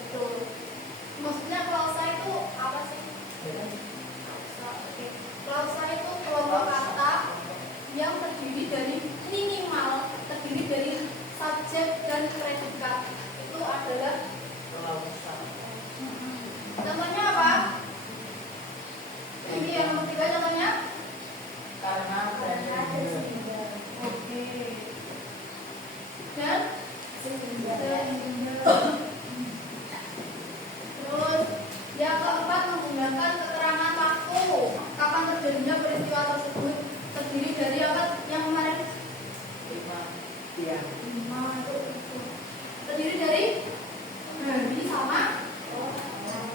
Betul. Maksudnya klausa itu apa sih? Klausa itu kelompok kata yang terdiri dari subjek dan predikat. Itu adalah klausa. Contohnya apa? Ini yang nomor 3 contohnya? Karena sehingga. Oke. Dan sehingga. Terus yang keempat menggunakan keterangan waktu. Kapan terjadinya peristiwa tersebut? Terdiri dari apa yang kemarin? 5. Iya. 5 itu. Terdiri dari hari sama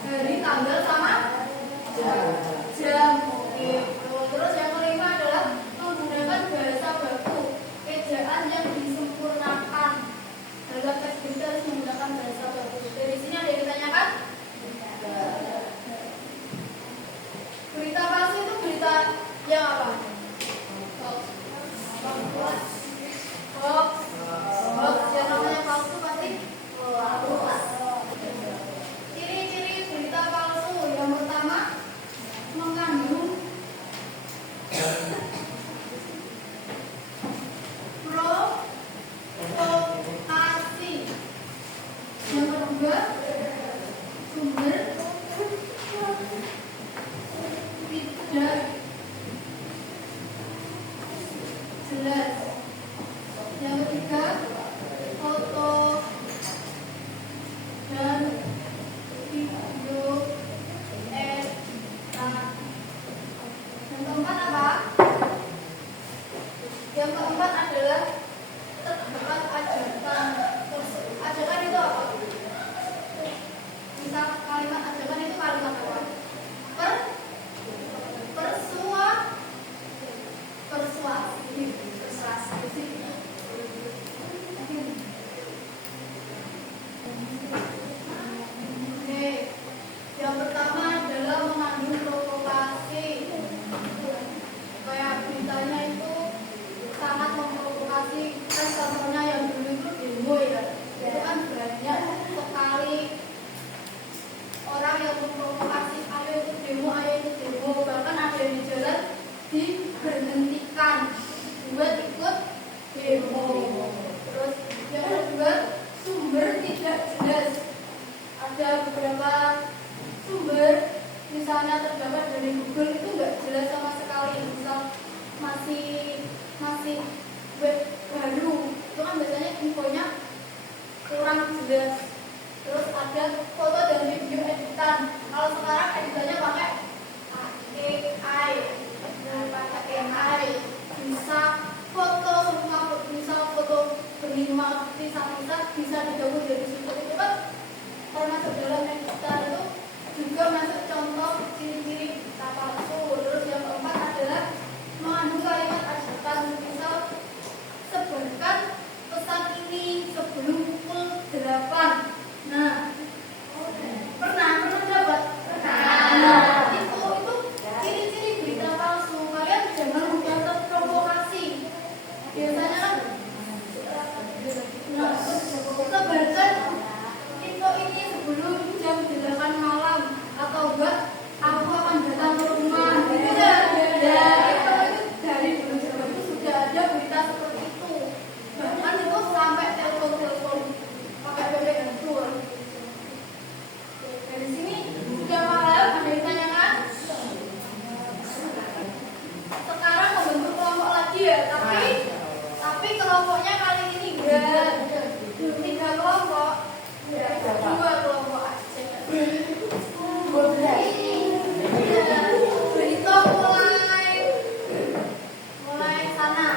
hari, tanggal sama jam. Oke. Terus yang kelima adalah menggunakan bahasa baku, ejaan yang disempurnakan. Dalam teks berita harus menggunakan bahasa baku. Dari sini ada yang ditanyakan? Berita palsu itu berita yang apa? Hoax. Yang namanya palsu pasti hoax. Ciri-ciri berita palsu yang pertama mengandung provokasi. Yang kedua sumber tidak jelas. Yang ketiga foto dan video editan. Yang keempat apa? Yang keempat adalah terdapat ajakan. Ajakan itu apa? Misal kalimat ajakan itu kalimat apa? Persuasi. Oke, yang pertama adalah mengandung provokasi. Kayak beritanya itu sangat memprovokasi. Kan contohnya yang dulu itu demo ya. Itu kan banyak sekali orang yang memprovokasi, ayo itu demo. Bahkan ada yang di jalan diberhentikan buat ikut demo. Terus yang kedua sumber tidak jelas. Ada beberapa sumber misalnya terdapat dari Google itu nggak jelas sama sekali. Misal masih web baru itu kan biasanya infonya kurang jelas. Terus ada foto dan video editan. Kalau sekarang editannya pakai AI, bisa foto semua, bisa foto berlima pisah-pisah bisa digabung jadi situ. Itu kan termasuk dalam editan. Itu juga masuk contoh ciri-ciri berita palsu. Terus yang keempat adalah mengandung kalimat ajakan. Misal sebarkan pesan ini sebelum pukul 8. Nah, pernah dapat? Nah, itu ciri-ciri berita palsu. Kalian jangan mudah terprovokasi. Biasanya kan sebarkan info ini sebelum jam 8 malam atau enggak aku akan datang ke rumah. Gitu ya. Itu dari dulu itu sudah ada berita seperti itu. Bahkan itu sampai telepon pakai bebek hancur. Dari sini sudah paham? Ada yang ditanyakan? Sekarang membentuk kelompok lagi ya, tapi kelompoknya kali ini enggak 3 kelompok, 2 kelompok aja. Berhitung mulai sana.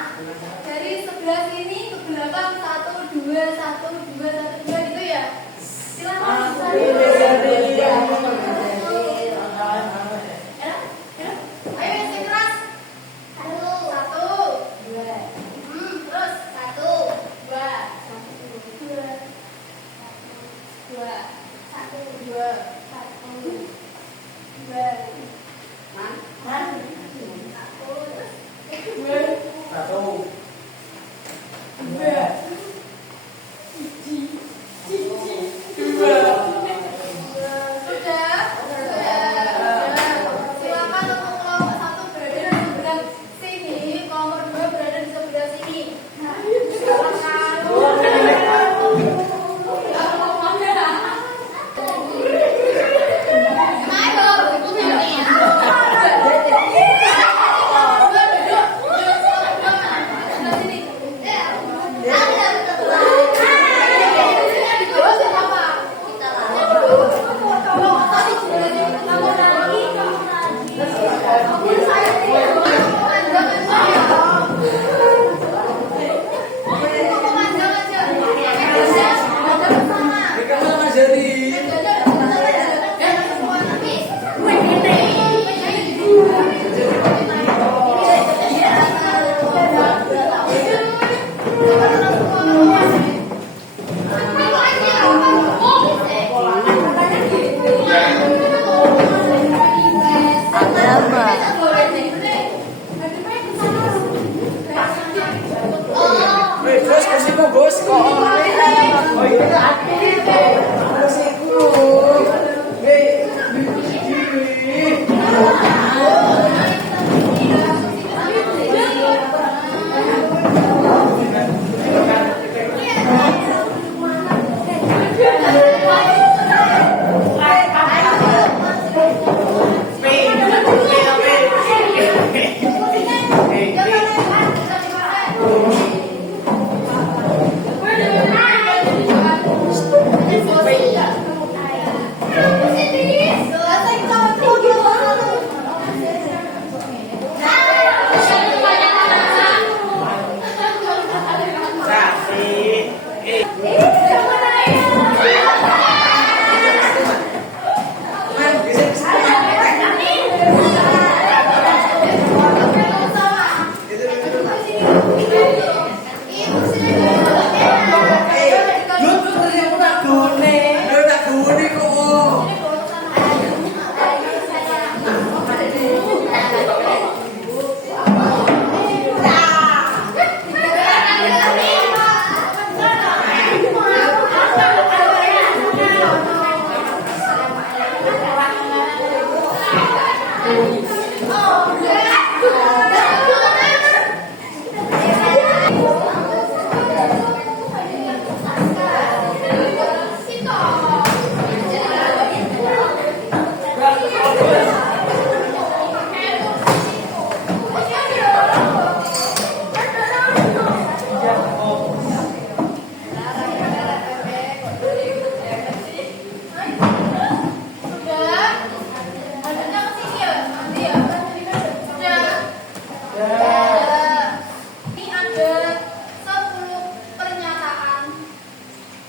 Dari sebelah sini ke belakang 1, 2, 1, 2, 1, 2 gitu ya. Silakan. Ayo yang keras. 1, 2. Terus 1, 2, 1, 2.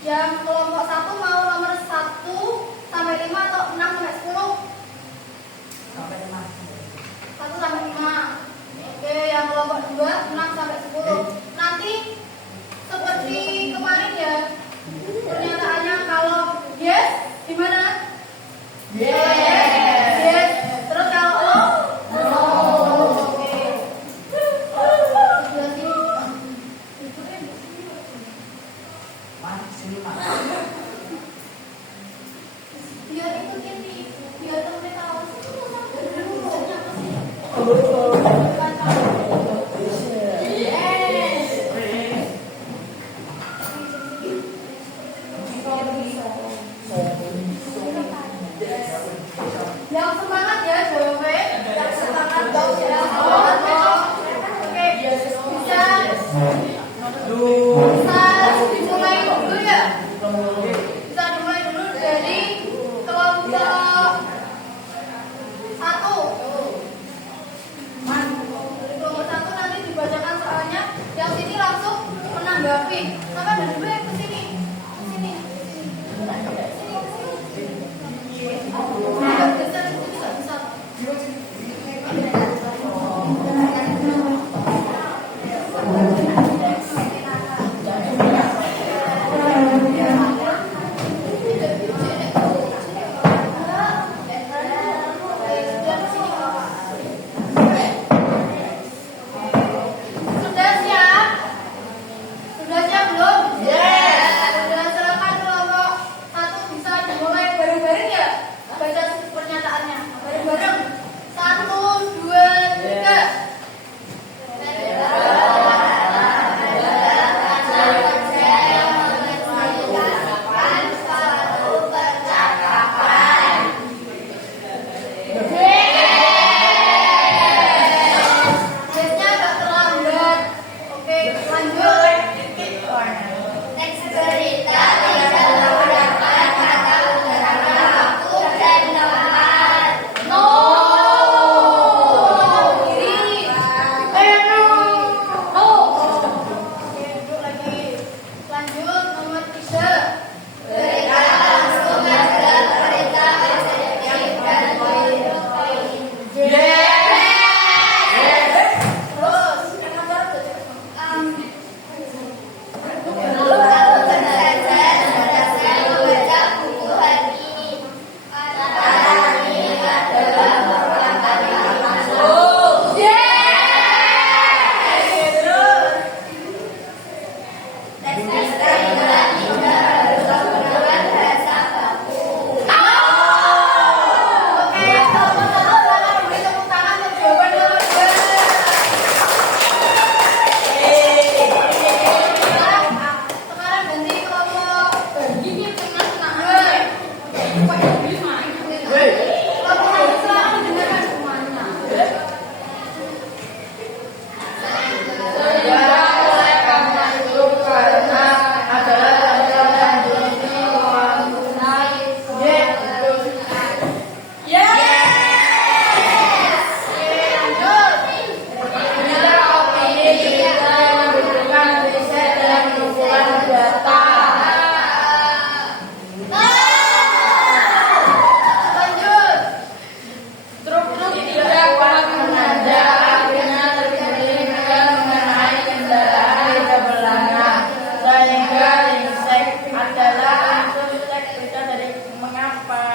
Yang kelompok 1 mau nomor 1 sampai 5 atau 6 sampai 10? Sampai 5. 1 sampai 5. Oke, yang kelompok 2 6 sampai 10. Nanti seperti kemarin ya. Pernyataannya kalau yes gimana? Yes. Yes. Terus kalau no? No. Oke. Sebelah sini. Mas, sini Mas. Biar ikutin nih, biar temennya tahu. Yang semangat ya jawabnya. Yang semangat dong ya. Oke. Bisa dimulai dulu ya. Bisa dimulai dulu dari kelompok 1. Dari kelompok 1 nanti dibacakan soalnya. Yang sini langsung menanggapi. Maka dari dulu yang ke sini. Ke sini. Sudah siap? Sudah siap belum? Sudah, silakan kelompok 1 bisa dimulai bareng-bareng ya. Baca pernyataannya bareng-bareng. 1, 2, 3. Biasanya agak terlambat. Oke, lanjut. Teks berita tidak menggunakan kata waktu dan tempat. No. Kiri. No. Oke, duduk lagi. Lanjut nomor 3. Berita langsung pada berita eksekutif dan poin. Terus Aku belajar pada saya membaca buku hari ini. Kata ini adalah merupakan hal masuk. Teks berita tidak harus menggunakan bahasa baku. oke, kelompok 1 silakan beri tepuk tangan untuk jawaban nomor 2. Sekarang ganti kelompok 2. Kelompok 1 silakan mendengarkan semuanya. Lanjut. Truk-truk tidak kuat menanjak, akhirnya terguling mengenai kendaraan di sebelahnya. Sehingga ringsek adalah unsur teks berita dari mengapa.